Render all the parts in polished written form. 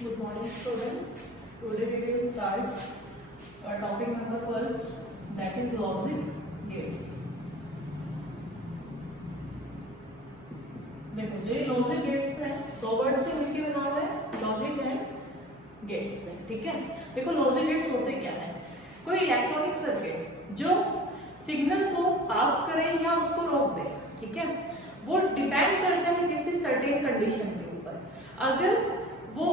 Good morning, students. Today we will start topic number first, that is logic gates. देखो जो ये logic gates है, दो word से मिलकर बना हुआ है, लॉजिक एंड गेट्स है, ठीक है। देखो लॉजिक गेट्स होते क्या है, कोई इलेक्ट्रॉनिक सर्किट जो सिग्नल को पास करे या उसको रोक दे, ठीक है, वो डिपेंड करता है किसी सर्टेन कंडीशन के ऊपर। अगर वो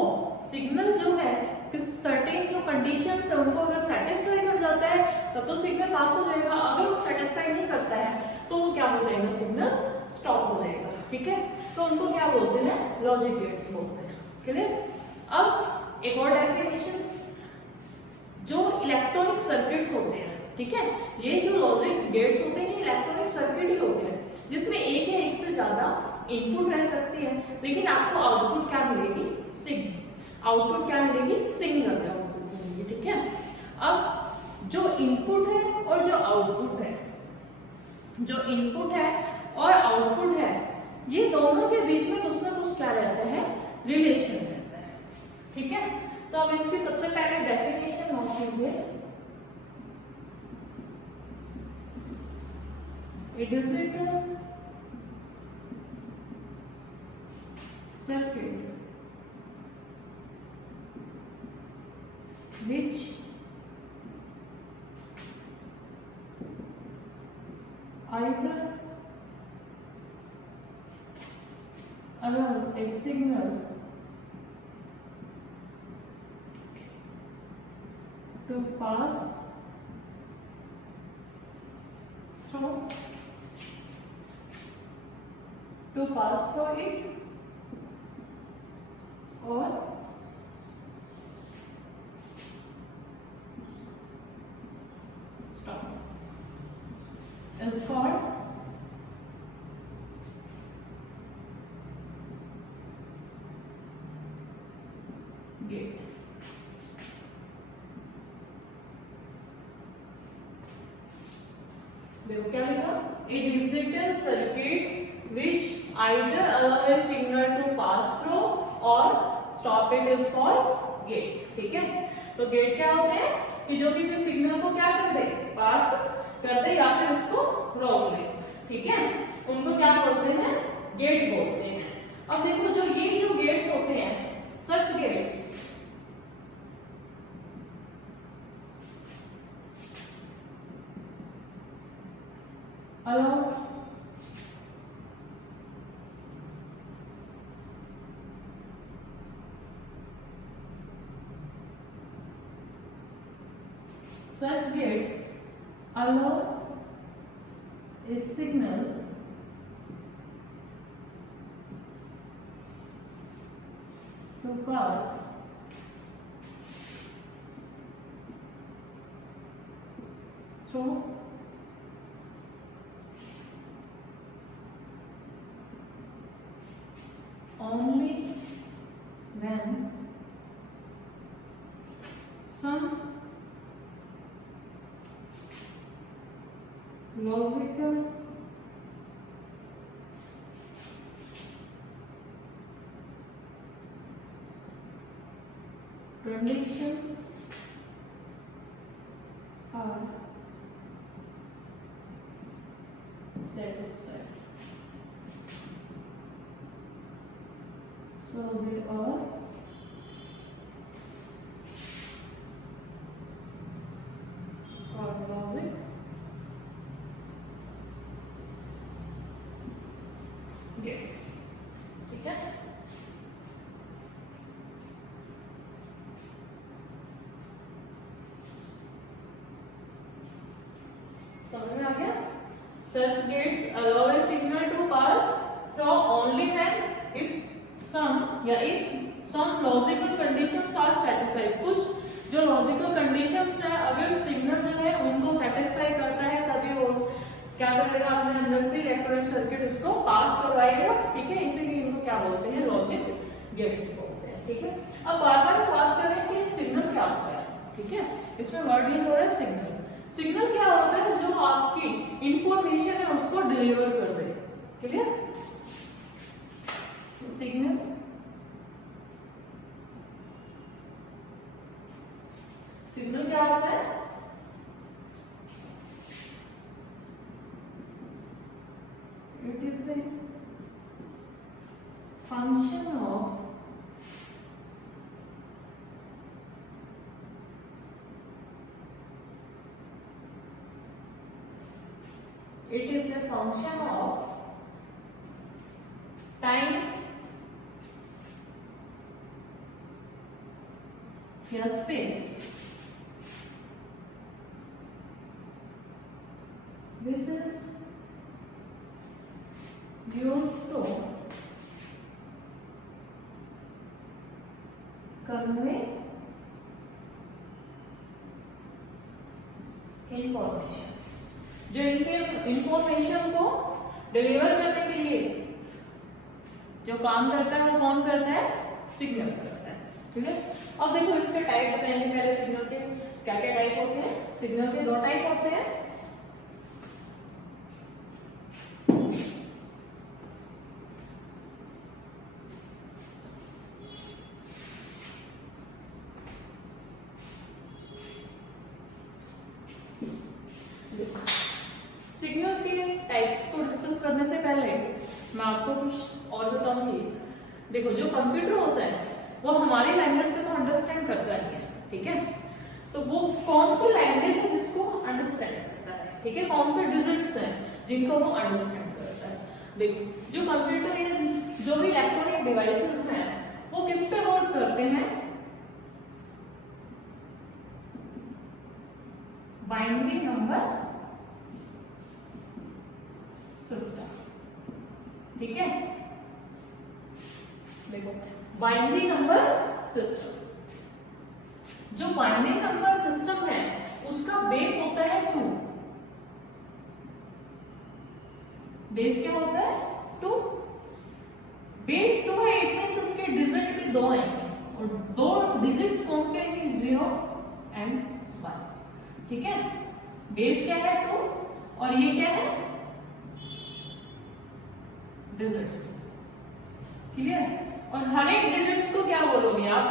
सिग्नल जो है किस सर्टेन जो कंडीशंस है उनको अगर सेटिस्फाई कर जाता है तब तो सिग्नल पास हो जाएगा। अगर वो सेटिस्फाई नहीं करता है तो वो क्या हो जाएगा, सिग्नल स्टॉप हो जाएगा, ठीक है। तो उनको क्या बोलते हैं, लॉजिक गेट्स बोलते हैं, क्लियर। अब एक और डेफिनेशन, जो इलेक्ट्रॉनिक सर्किट्स होते हैं, ठीक है, ये जो लॉजिक गेट्स होते हैं ये इलेक्ट्रॉनिक सर्किट ही होते हैं जिसमें एक या एक से ज्यादा इनपुट रह सकती है, लेकिन आपको आउटपुट क्या मिलेगी, सिग्नल। आउटपुट क्या मिलेगी, सिग्नल आउटपुट मिलेगी, ठीक है। अब जो इनपुट है और जो आउटपुट है, जो इनपुट है और आउटपुट है, ये दोनों के बीच में कुछ ना कुछ क्या रहता है, रिलेशन रहता है, ठीक है। तो अब इसकी सबसे पहले डेफिनेशन नोट कीजिए। It is a circuit which either allows a signal to pass through it or stop is called gate. देखो क्या लिखा, a digital circuit which either allow a signal to pass through or stop it is called gate, ठीक है। तो gate क्या होते हैं कि जो किसी सिग्नल को क्या कर दे, पास कर दे या फिर उसको रोक दे, ठीक है, उनको क्या बोलते हैं, गेट बोलते हैं। अब देखो जो ये जो गेट्स होते हैं, सच gets allow such gates allow a signal to pass through only when some logical conditions are satisfied. So they are called logic gates, ठीक है। समझ में आ गया। Such gates allow a signal to pass through only when if some logical conditions are satisfied। कुछ जो logical conditions है, अगर signal जो है उनको satisfy करता है तभी वो क्या करेगा, अपने अंदर से इलेक्ट्रॉनिक सर्किट उसको पास करवाएगा, ठीक है। इसीलिए इनको क्या बोलते हैं, लॉजिक गेट्स बोलते हैं, ठीक है। अब बार-बार बात करें कि सिग्नल क्या होता है, ठीक है, इसमें वर्ड यूज हो रहा है सिग्नल। सिग्नल क्या होता है, जो आपकी इंफॉर्मेशन है उसको डिलीवर कर दे, ठीक है। सिग्नल सिग्नल क्या होता है? It is a function of time या space which is used to convey information। जो इंफॉर्मेशन को डिलीवर करने के लिए जो काम करता है वो कौन करता है? सिग्नल करता है। ठीक है, अब देखो इसके टाइप बताएंगे पहले। सिग्नल के क्या क्या टाइप होते हैं? सिग्नल के दो टाइप होते हैं। सिग्नल के टाइप्स को डिस्कस करने से पहले मैं आपको कुछ और बताऊंगी। देखो, जो कंप्यूटर होता है वो हमारी लैंग्वेज को तो अंडरस्टैंड करता है, ठीक है? तो वो कौन सी लैंग्वेज है जिसको अंडरस्टैंड करता है? ठीक है, कौन से डिजिट्स हैं जिनको वो अंडरस्टैंड करता है? देखो, जो कंप्यूटर या जो भी इलेक्ट्रॉनिक डिवाइसेस हैं वो किस पे वर्क करते हैं? Binary number system. ठीक है, देखो बाइनरी नंबर सिस्टम, जो बाइनरी नंबर सिस्टम है उसका बेस होता है 2। बेस क्या होता है? 2। बेस 2 है, इट मींस इसके डिजिट भी 2 आएंगे और 2 डिजिट्स कौन से आएंगे? 0 एंड 1। ठीक है, बेस क्या है? 2 और ये क्या है? डिजिट्स। क्लियर? और हर एक डिजिट्स को क्या बोलोगे आप?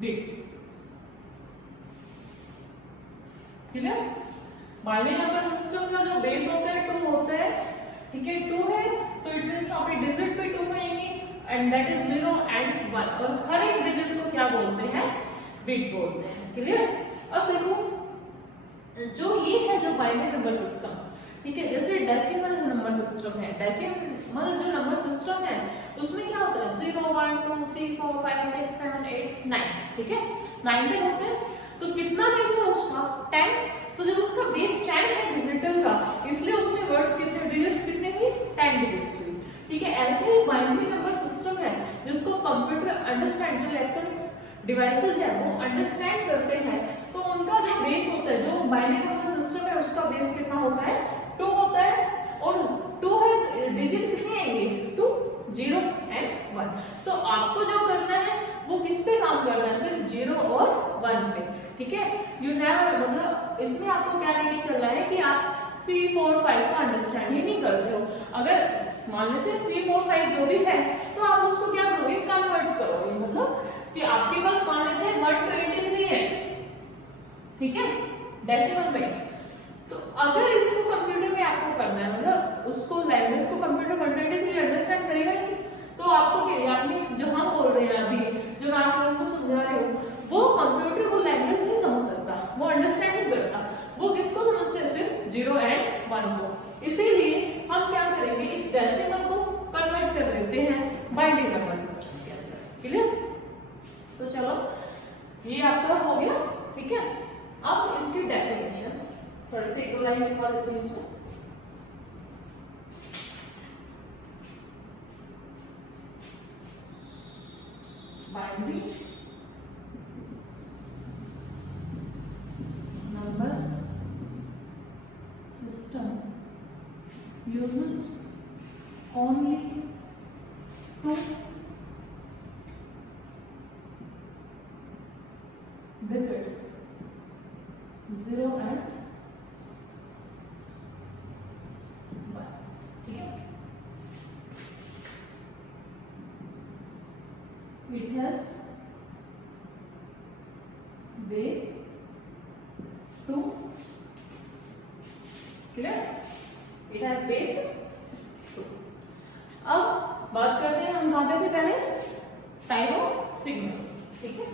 Bit. Clear? Binary number system का जो बेस होता है 2 होता है। ठीक है, 2 है तो इट मींस वहां पे डिजिट भी 2 आएंगे एंड दैट इज 0 एंड 1 और हर एक डिजिट को क्या बोलते हैं? बिट बोलते हैं। क्लियर? अब देखो, जो ये है जो बाइनरी नंबर सिस्टम, ठीक है, जैसे डेसिमल नंबर सिस्टम है, डेसिमल जो नंबर सिस्टम है उसमें क्या होता है? 0 1 2 3 4 5 6 7 8 9। ठीक है, 9 तक होते हैं। तो कितना बेस है उसका? 10। तो जब उसका बेस 10 है डिजिटल का, इसलिए उसमें वर्ड्स कितने, डिजिट्स कितने हुई? 10 डिजिट्स हुई। ठीक है, ऐसे ही बाइनरी नंबर सिस्टम है जिसको कंप्यूटर अंडरस्टैंड, जो इलेक्ट्रॉनिक्स डिवाइसेस है वो अंडरस्टैंड करते हैं, तो उनका जो बेस होता है, जो बाइनरी नंबर सिस्टम है उसका बेस कितना होता है? 2 होता है। और 2 है, डिजिट कितने आएंगे? 2, 0 एंड 1। तो आपको जो करना है वो किस पे काम करना है? सिर्फ 0 और 1 पे। ठीक है, यू नेवर, मतलब इसमें आपको क्या लेके चलना है कि आप 3 4 5 को अंडरस्टैंड ही नहीं करते हो। अगर मान लेते हैं 3 4 5 जो भी है तो आप उसको क्या करोगे? कन्वर्ट करोगे। मतलब कि आपके पास मान लेते हैं 1 to 83 है, ठीक है, डेसिमल में। तो अगर इसको कंप्यूटर में आपको करना है, मतलब उसको लैंग्वेज को कंप्यूटर 123 अंडरस्टैंड करेगा नहीं, तो आपको क्या, यानी जो हम बोल रहे हैं अभी, जो मैं आप लोगों को समझा रही हूँ, वो कंप्यूटर वो लैंग्वेज नहीं समझ सकता, वो अंडरस्टैंड नहीं करता। वो किसको समझते हैं? सिर्फ 0 एंड 1 को। इसीलिए हम क्या करेंगे? इस डेसिमल को कन्वर्ट कर देते हैं बाइनरी नंबर सिस्टम के अंदर। क्लियर? तो चलो, ये आपका हो गया। ठीक है, अब इसकी डेफिनेशन थोड़ी सी 2 लाइन लिखवा देते हैं इसमें। Binary number system uses only 2 digits, 0 and 1। ठीक है, it has base 2, clear, it has base 2। अब बात करते हैं हम कहां पे थे पहले, टाइप ऑफ सिग्नल्स, ठीक है।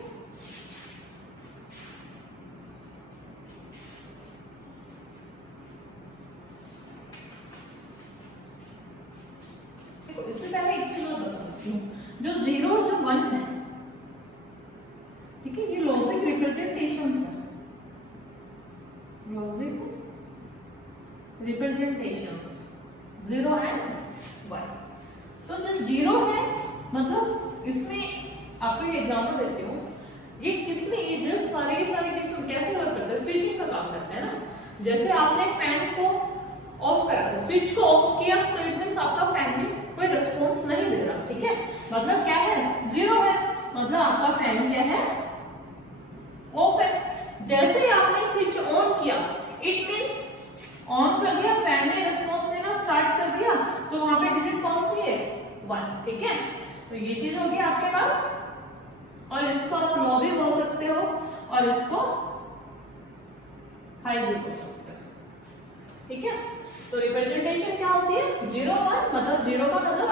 देखो इससे पहले एक चीज और बताती हूँ, जो 0 और जो 1 है, ठीक है, ये लॉजिक रिप्रेजेंटेशंस है, लॉजिक रिप्रेजेंटेशंस 0 एंड 1। तो जो 0 है मतलब इसमें आपको एक एग्जांपल देती हूँ, ये किसमें, ये जो सारे किसमें कैसे वर्क करते हैं, स्विचिंग का काम करते हैं ना। जैसे आपने फैन को ऑफ करा था, स्विच को ऑफ किया तो इट मींस आपका फैन में कोई रिस्पॉन्स नहीं दे रहा, ठीक है, मतलब क्या है, 0 है, मतलब आपका फैन क्या है, ऑफ है। जैसे ही आपने स्विच ऑन किया, इट मींस ऑन कर दिया, फैन ने रिस्पॉन्स देना स्टार्ट कर दिया, तो वहां पे डिजिट कौन सी है, 1, ठीक है। तो ये चीज होगी आपके पास, और इसको आप लो भी बोल सकते हो और इसको हाई भी बोल सकते हो, ठीक है। तो रिप्रेजेंटेशन क्या होती है, 0 1, मतलब 0 का मतलब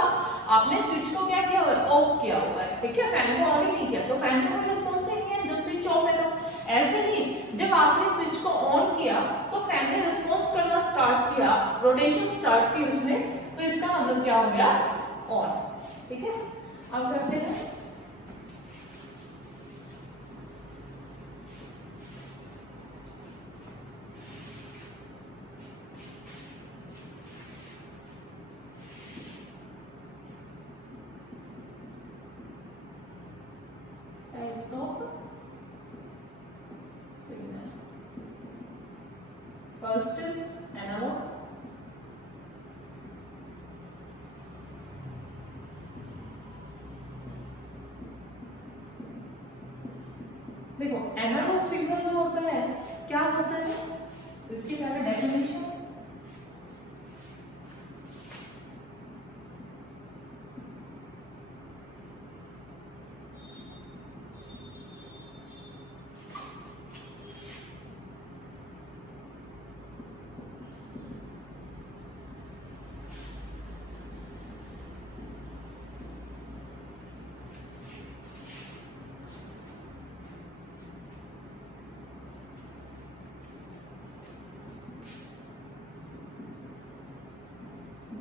आपने स्विच को क्या किया हुआ है, ऑफ किया हुआ है, ठीक है, फैन को ऑन ही नहीं किया, तो फैन का कोई रिस्पॉन्स ही नहीं है जब स्विच ऑफ है। तो ऐसे ही जब आपने स्विच को ऑन किया तो फैन ने रिस्पॉन्स करना स्टार्ट किया, रोटेशन स्टार्ट की उसने, तो इसका मतलब क्या हो गया, ऑन, ठीक है। अब करते हैं types of signal. First is analogue, देखो एनालॉग सिग्नल जो होता है क्या होता है, इसकी पहले definition,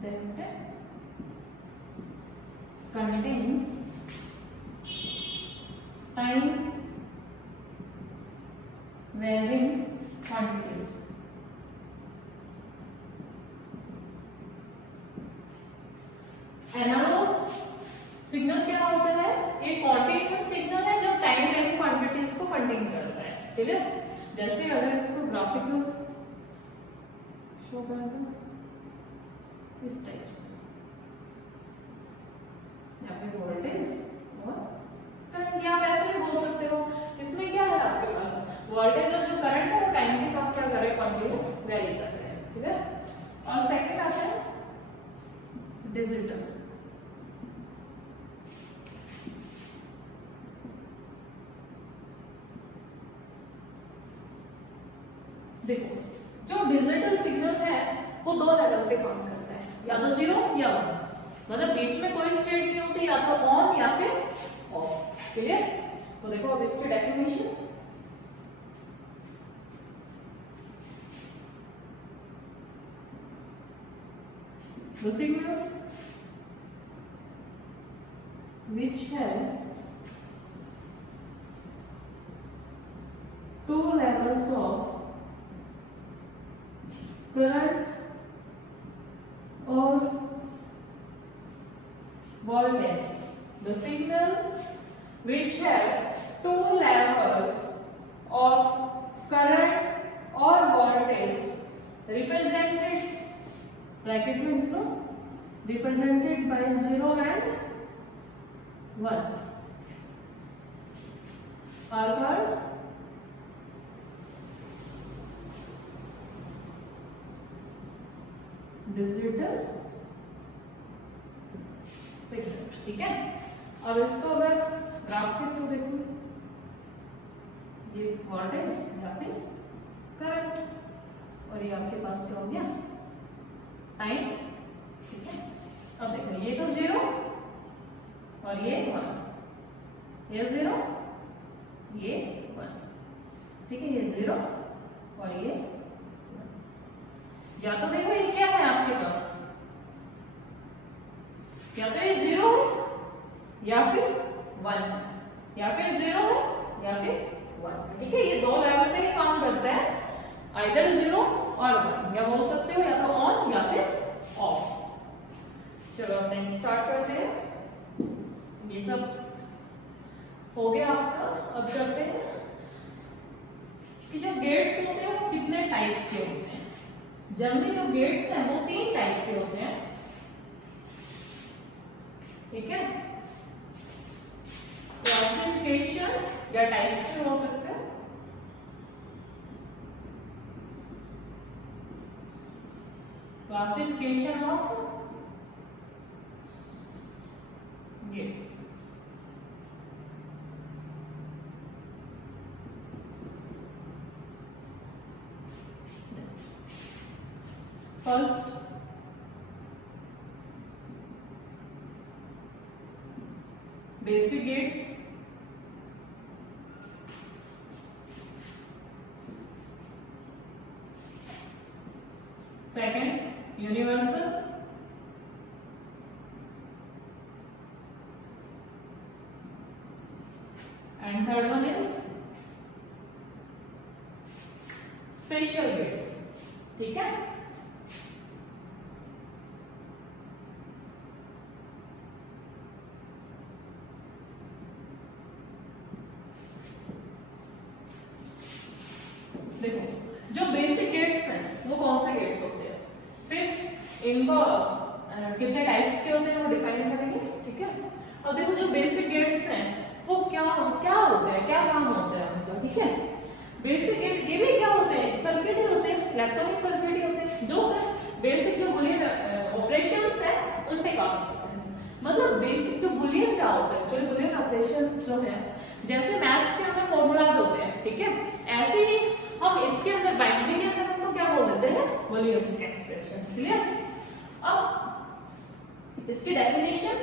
that contains time varying quantities। Analogue signal क्या होता है, ये कॉन्टिन्यूअस सिग्नल है जो टाइम वेरिंग क्वांटिटीज को कंटेन करता है, ठीक है। जैसे अगर इसको ग्राफिकल शो कर दो इस टाइप से, यहाँ पे वोल्टेज और करंट, या आप ऐसे भी बोल सकते हो, इसमें क्या है आपके पास, वोल्टेज और जो करंट है वो टाइम के साथ क्या कर रहे हैं, कंटीन्यूअस वेरी कर रहे हैं, ठीक है। और सेकंड आता है डिजिटल, देखो जो डिजिटल सिग्नल है वो 2 लेवल पे काम करता है, या तो 0 या 1, मतलब बीच में कोई स्टेट नहीं होती, या तो ऑन या फिर ऑफ, क्लियर। तो देखो अब इसकी definition, the signal which have 2 levels of current or voltage, the signal which have 2 levels of current or voltage represented, bracket में लिख लो, represented by 0 and 1 are called digital signal, ठीक है। अब इसको अगर ग्राफ के थ्रू देखो, ये वोल्टेज या फिर करंट, और ये आपके पास क्या हो गया, टाइम। ठीक है, अब देखो ये तो 0 और ये 1, ये 0 ये 1, ठीक है, ये 0 और ये 1। या तो देखो ये क्या है आपके पास, या तो ये 0 है या फिर 1 है, या फिर 0 है या फिर 1 है। ठीक है, ये दो लेवल पे ही काम करता है, आइदर 0 और 1, या बोल सकते हो या तो ऑन या फिर ऑफ। चलो नेक्स्ट स्टार्ट करते हैं। ये सब हो गया आपका। अब करते हैं कि जो गेट्स होते हैं वो कितने टाइप के होते हैं। जनरली जो गेट्स हैं वो 3 टाइप के होते हैं। ठीक है, क्लासिफिकेशन या टाइप्स में बोल सकते हो। Classification of gates. First, basic gates. Second, universal. And third one is special gates. ठीक है, देखो जो बेसिक गेट्स हैं वो कौन से गेट्स होते हैं, फिर इनको कितने टाइप्स के होते हैं वो डिफाइन करेंगे। ठीक है, अब देखो जो बेसिक गेट्स हैं वो क्या क्या होते हैं, क्या काम होता है उनका। ठीक है, बेसिक गेट ये भी क्या होते हैं, सर्किट ही होते हैं, इलेक्ट्रॉनिक सर्किट ही होते हैं, जो सर बेसिक जो बुलियन ऑपरेशंस है उन पे काम करते हैं। मतलब बेसिक जो बुलियन क्या होता है, जो बुलियन ऑपरेशन जो है, जैसे मैथ्स के अंदर फॉर्मूलाज होते हैं, ठीक है, ऐसे ही हम इसके अंदर बाइनरी के अंदर हमको क्या बोल देते हैं, बुलियन एक्सप्रेशन। क्लियर। अब इसकी डेफिनेशन